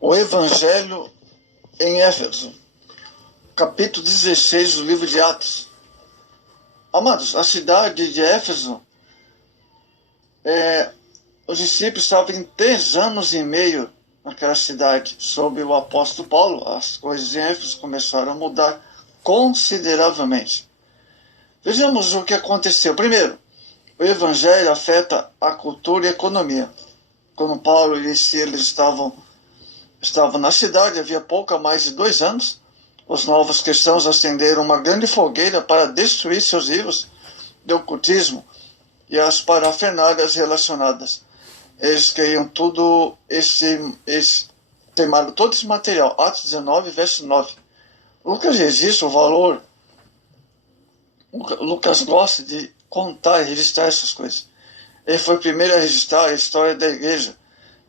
O Evangelho em Éfeso, capítulo 16 do livro de Atos. Amados, a cidade de Éfeso, os discípulos estavam em 3 anos e meio naquela cidade, sob o apóstolo Paulo. As coisas em Éfeso começaram a mudar consideravelmente. Vejamos o que aconteceu. Primeiro, o Evangelho afeta a cultura e a economia. Quando Paulo e Silas estavam na cidade, havia pouco mais de 2 anos, os novos cristãos acenderam uma grande fogueira para destruir seus livros de ocultismo e as parafernálias relacionadas. Eles queriam temaram todo esse material. Atos 19, verso 9. Lucas registra o valor. Lucas gosta de contar e registrar essas coisas. Ele foi o primeiro a registrar a história da igreja.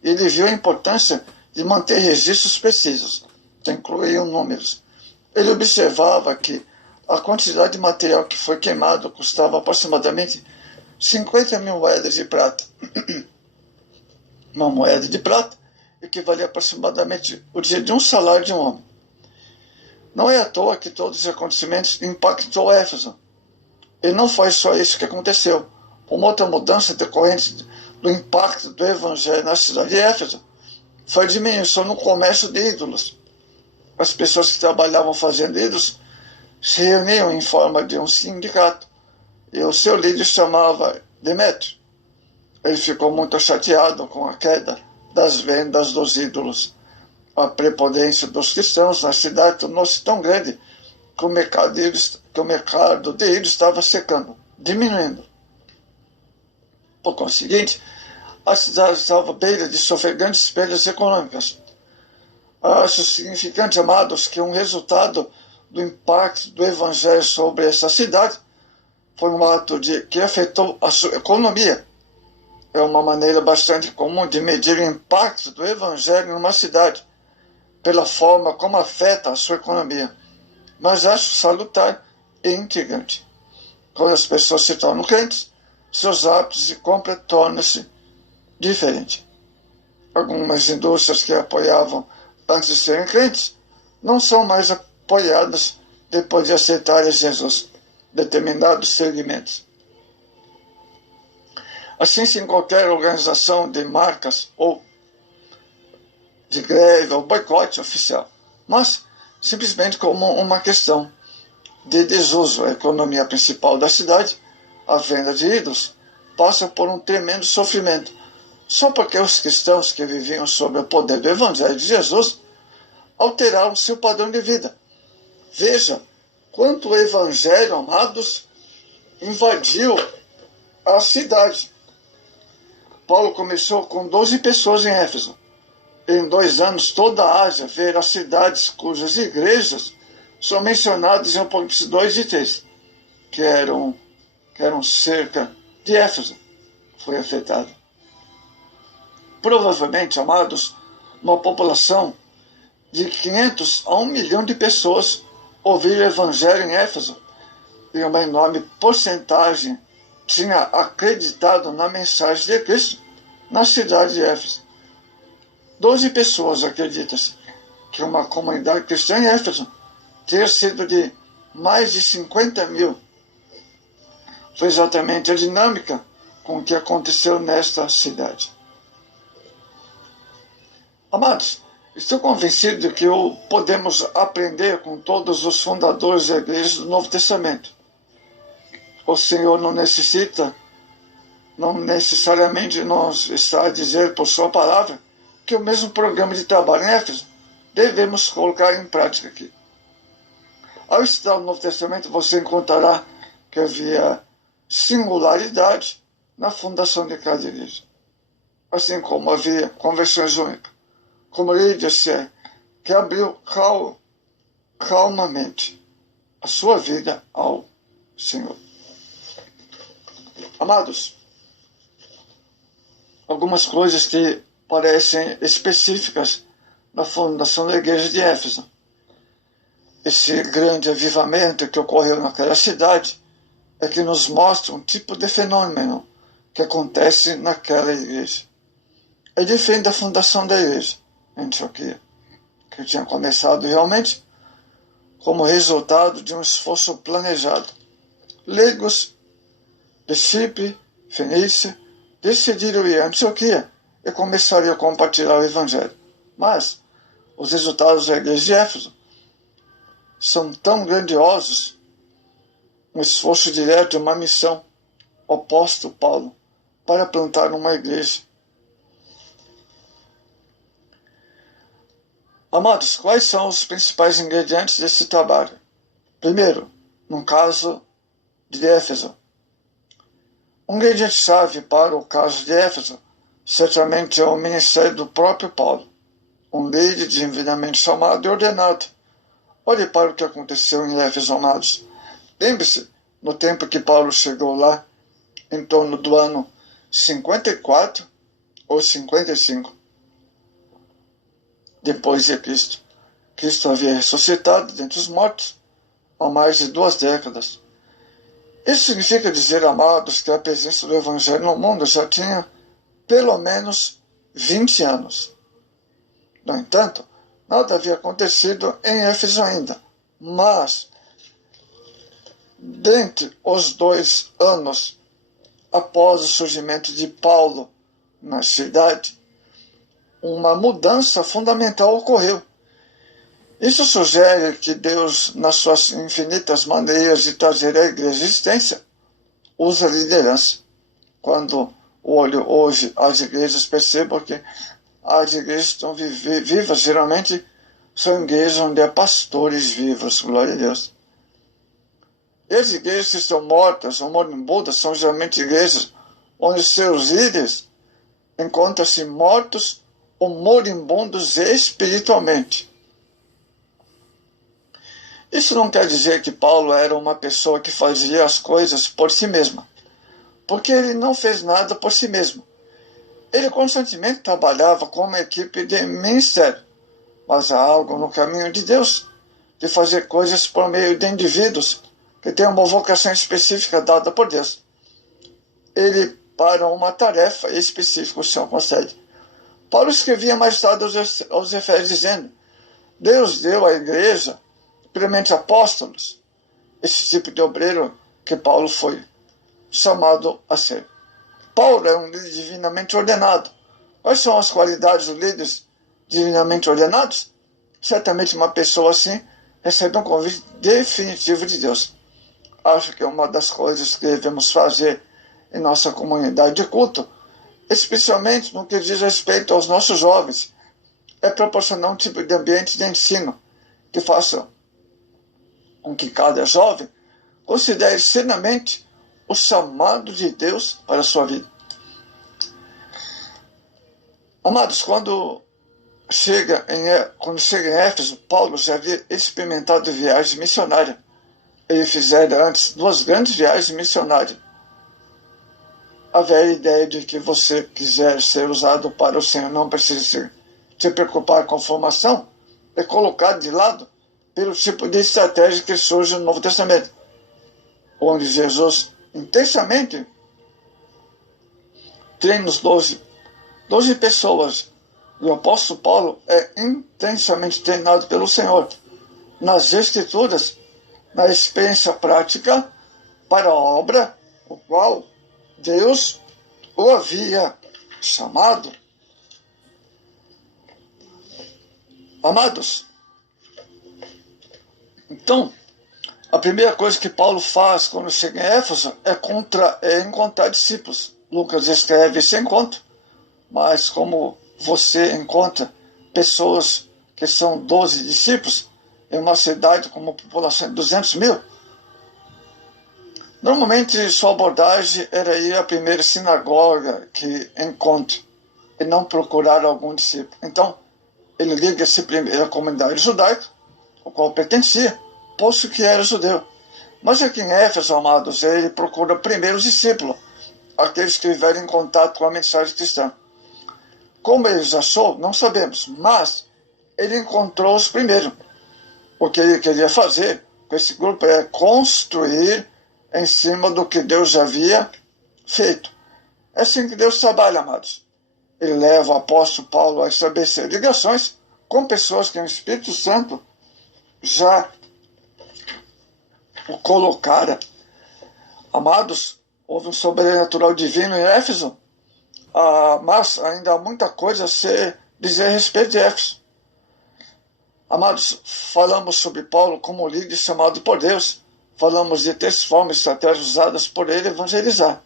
Ele viu a importância de manter registros precisos, que incluíam números. Ele observava que a quantidade de material que foi queimado custava aproximadamente 50 mil moedas de prata. Uma moeda de prata equivalia aproximadamente o dia de um salário de um homem. Não é à toa que todos os acontecimentos impactou Éfeso. E não foi só isso que aconteceu. Uma outra mudança decorrente do impacto do Evangelho na cidade de Éfeso foi a diminuição no comércio de ídolos. As pessoas que trabalhavam fazendo ídolos se reuniam em forma de um sindicato, e o seu líder chamava Demétrio. Ele ficou muito chateado com a queda das vendas dos ídolos. A prepotência dos cristãos na cidade tornou-se tão grande que o mercado de ídolos estava secando, diminuindo. Por conseguinte, a cidade estava à beira de sofrer grandes perdas econômicas. Acho significante, amados, que um resultado do impacto do Evangelho sobre essa cidade foi um ato que afetou a sua economia. É uma maneira bastante comum de medir o impacto do Evangelho numa cidade, pela forma como afeta a sua economia. Mas acho salutar e intrigante. Quando as pessoas se tornam crentes, seus hábitos de compra tornam-se diferentes. Algumas indústrias que apoiavam antes de serem crentes não são mais apoiadas depois de aceitarem Jesus, determinados segmentos. Assim, sem qualquer organização de marcas ou de greve ou boicote oficial, mas simplesmente como uma questão de desuso. A economia principal da cidade, a venda de ídolos, passa por um tremendo sofrimento, só porque os cristãos que viviam sob o poder do Evangelho de Jesus alteraram seu padrão de vida. Veja quanto o Evangelho, amados, invadiu a cidade. Paulo começou com 12 pessoas em Éfeso. Em 2 anos, toda a Ásia verá cidades cujas igrejas são mencionadas em Apocalipse 2 e 3, que eram cerca de Éfeso, foi afetada. Provavelmente, amados, uma população de 500 a 1 milhão de pessoas ouviram o Evangelho em Éfeso, e uma enorme porcentagem tinha acreditado na mensagem de Cristo na cidade de Éfeso. 12 pessoas acreditam-se que uma comunidade cristã em Éfeso ter sido de mais de 50 mil. Foi exatamente a dinâmica com o que aconteceu nesta cidade. Amados, estou convencido de que podemos aprender com todos os fundadores da igreja do Novo Testamento. O Senhor não necessariamente nos está a dizer por sua palavra que o mesmo programa de trabalho em Éfeso devemos colocar em prática aqui. Ao estudar o Novo Testamento, você encontrará que havia singularidade na fundação de cada igreja, assim como havia conversões únicas, como ele disse, que abriu calmamente a sua vida ao Senhor. Amados, algumas coisas que parecem específicas na fundação da igreja de Éfeso. Esse grande avivamento que ocorreu naquela cidade é que nos mostra um tipo de fenômeno que acontece naquela igreja. É diferente da fundação da igreja Antioquia, que tinha começado realmente como resultado de um esforço planejado. Leigos de Chipre, Fenícia, decidiram ir a Antioquia e começariam a compartilhar o Evangelho. Mas os resultados da igreja de Éfeso são tão grandiosos, um esforço direto, uma missão, o apóstolo Paulo, para plantar uma igreja. Amados, quais são os principais ingredientes desse trabalho? Primeiro, no caso de Éfeso, um ingrediente-chave para o caso de Éfeso certamente é o ministério do próprio Paulo, um líder divinamente chamado e ordenado. Olhe para o que aconteceu em Éfeso, amados. Lembre-se, no tempo que Paulo chegou lá, em torno do ano 54 ou 55, depois de Cristo. Cristo havia ressuscitado dentre os mortos há mais de 2 décadas. Isso significa dizer, amados, que a presença do Evangelho no mundo já tinha pelo menos 20 anos. No entanto, nada havia acontecido em Éfeso ainda. Mas, dentre os 2 anos após o surgimento de Paulo na cidade, uma mudança fundamental ocorreu. Isso sugere que Deus, nas suas infinitas maneiras de trazer a igreja à existência, usa a liderança. Quando olho hoje as igrejas, percebo que as igrejas estão vivas, geralmente são igrejas onde há pastores vivos, glória a Deus. E as igrejas que estão mortas ou moribundas são geralmente igrejas onde seus líderes encontram-se mortos ou moribundos espiritualmente. Isso não quer dizer que Paulo era uma pessoa que fazia as coisas por si mesma, porque ele não fez nada por si mesmo. Ele constantemente trabalhava com uma equipe de ministério, mas há algo no caminho de Deus, de fazer coisas por meio de indivíduos que têm uma vocação específica dada por Deus. Ele, para uma tarefa específica, o Senhor concede. Paulo escrevia mais tarde aos Efésios dizendo: Deus deu à igreja, primeiramente apóstolos, esse tipo de obreiro que Paulo foi chamado a ser. Paulo é um líder divinamente ordenado. Quais são as qualidades dos líderes divinamente ordenados? Certamente uma pessoa assim recebe um convite definitivo de Deus. Acho que uma das coisas que devemos fazer em nossa comunidade de culto, especialmente no que diz respeito aos nossos jovens, é proporcionar um tipo de ambiente de ensino que faça com que cada jovem considere seriamente o chamado de Deus para a sua vida. Amados, quando chega em Éfeso, Paulo já havia experimentado viagem missionária. Ele fizera antes 2 grandes viagens missionárias. A velha ideia de que você quiser ser usado para o Senhor não precisa se preocupar com a formação é colocado de lado pelo tipo de estratégia que surge no Novo Testamento, onde Jesus intensamente treina os 12 pessoas. E o apóstolo Paulo é intensamente treinado pelo Senhor nas Escrituras, na experiência prática para a obra o qual Deus o havia chamado. Amados, então, a primeira coisa que Paulo faz quando chega em Éfeso é encontrar discípulos. Lucas escreve esse encontro, mas como você encontra pessoas que são 12 discípulos em uma cidade com uma população de 200 mil, normalmente sua abordagem era ir à primeira sinagoga que encontre e não procurar algum discípulo. Então, ele liga-se primeiro à comunidade judaica, ao qual pertencia, posto que era judeu. Mas aqui em Éfeso, amados, ele procura primeiro os discípulos, aqueles que tiveram em contato com a mensagem cristã. Como ele achou, não sabemos, mas ele encontrou os primeiros. O que ele queria fazer com esse grupo é construir em cima do que Deus já havia feito. É assim que Deus trabalha, amados. ele leva o apóstolo Paulo a estabelecer ligações com pessoas que o Espírito Santo já o colocara. Amados, houve um sobrenatural divino em Éfeso, mas ainda há muita coisa a se dizer a respeito de Éfeso. Amados, falamos sobre Paulo como líder chamado por Deus, falamos de três formas e estratégias usadas por ele evangelizar.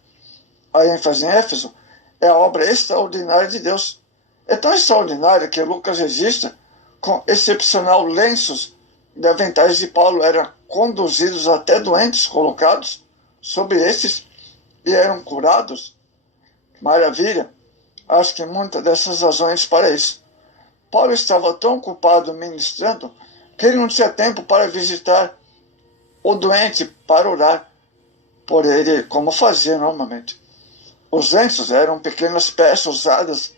A ênfase em Éfeso é a obra extraordinária de Deus. É tão extraordinária que Lucas registra com excepcional lenços de aventais de Paulo eram conduzidos até doentes colocados sobre estes e eram curados. Maravilha! Acho que muitas dessas razões para isso. Paulo estava tão ocupado ministrando que ele não tinha tempo para visitar o doente para orar por ele, como fazia normalmente. Os lenços eram pequenas peças usadas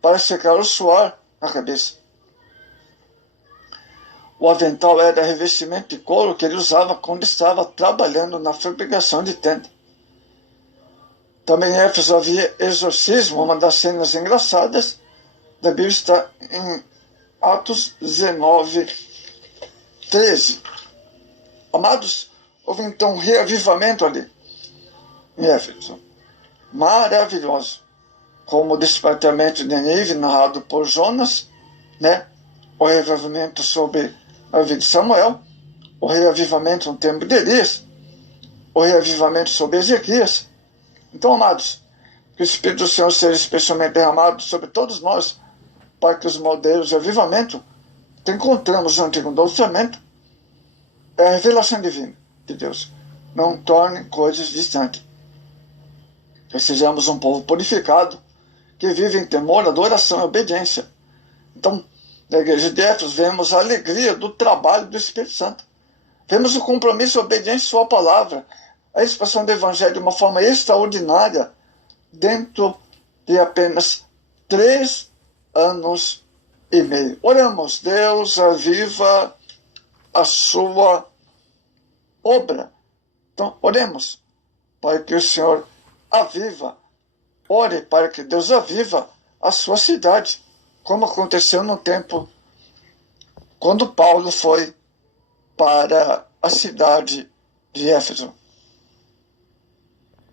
para secar o suor na cabeça. O avental era revestimento de couro que ele usava quando estava trabalhando na fabricação de tenda. Também em Éfeso havia exorcismo, uma das cenas engraçadas da Bíblia está em Atos 19, 13. Amados, houve então um reavivamento ali em Éfeso. Maravilhoso. Como o despertamento de Nínive, narrado por Jonas, né? O reavivamento sobre a vida de Samuel, o reavivamento no tempo de Elias, o reavivamento sobre Ezequias. Então, amados, que o Espírito do Senhor seja especialmente derramado sobre todos nós, para que os modelos de avivamento que encontramos no Antigo Testamento é a revelação divina de Deus. Não tornem coisas distantes. Que sejamos um povo purificado, que vive em temor, adoração e obediência. Então, na igreja de Éfeso, vemos a alegria do trabalho do Espírito Santo. Vemos o compromisso e a obediência à sua palavra, a expansão do Evangelho de uma forma extraordinária, dentro de apenas 3 anos e meio. Oramos, Deus aviva a sua obra. Então, oremos para que o Senhor aviva. Ore para que Deus aviva a sua cidade, como aconteceu no tempo quando Paulo foi para a cidade de Éfeso.